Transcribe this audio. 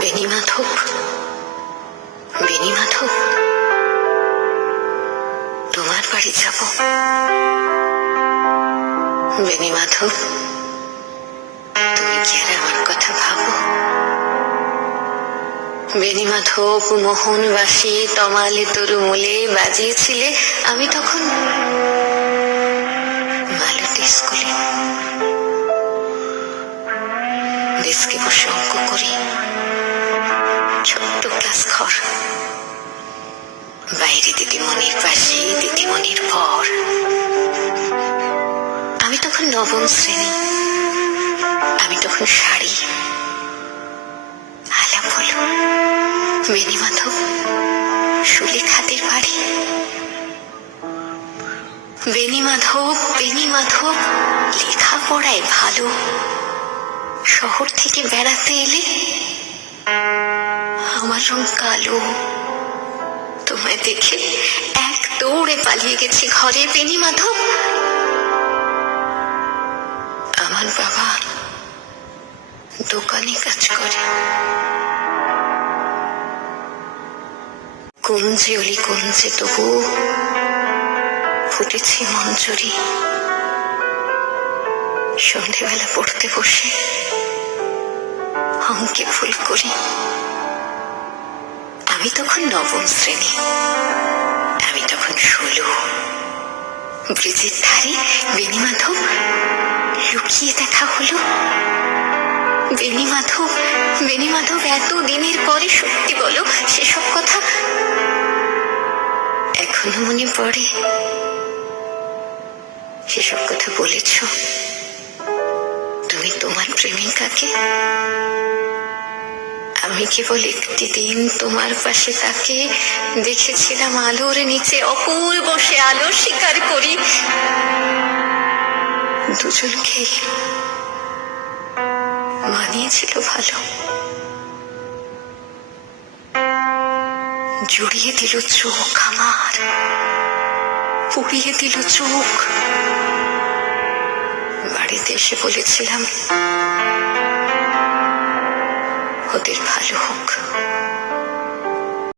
বেনি মাধব, বেনি মাধব, তোমার বাড়ি যাব। বেনি মাধব, তুমি কি আর আমার কথা ভাবো? বেনি মাধব মোহনবাসী তমালে তরুমূলে বাজিয়েছিলে, আমি তখন মালতী স্কুলে ডেস্কে বসে অঙ্ক করি। ছোট্ট ক্লাস ঘর, বাইরে দিদিমণির পাশে দিদিমণির পর। আমি তখন নবম শ্রেণী, আমি তখন শাড়ি। আলাপ হলো বেনি মাধব, সুলেখাদের বাড়ি। বেনি মাধব, বেনি মাধব, লেখাপড়ায় ভালো, শহর থেকে বেড়াতে এলে আমার রং কালো। তোমায় দেখে এক দৌড়ে পালিয়ে গেছি ঘরে। বেনি মাধব, আমার বাবা দোকানে কাজ করে। কুঞ্জে অলি কুঞ্জে তবু ফুটেছে মঞ্জুরি। সন্ধেবেলা পড়তে বসে অঙ্কে ভুল করি। আমি তখন নবম শ্রেণী, আমি তখন 16। ব্রিজের ধারে বেনি মাধব, লুকিয়ে দেখা হলো। বেনি মাধব, বেনি মাধব, এত দিনের পরে সত্যি বলো, সেসব কথা এখনো মনে পড়ে? সেসব কথা বলেছ তুমি তোমার প্রেমিকাকে? আমি কেবল একটি দিন তোমার পাশে তাকে দেখেছিলাম আলোর নিচে অপূর্ব সে আলো স্বীকার করি। দুজনকে মানিয়েছিল ভালো। জড়িয়ে দিল চোখ আমার, পুড়িয়ে দিল চোখ। বাড়িতে এসে বলেছিলাম ওদের ভালো হোক।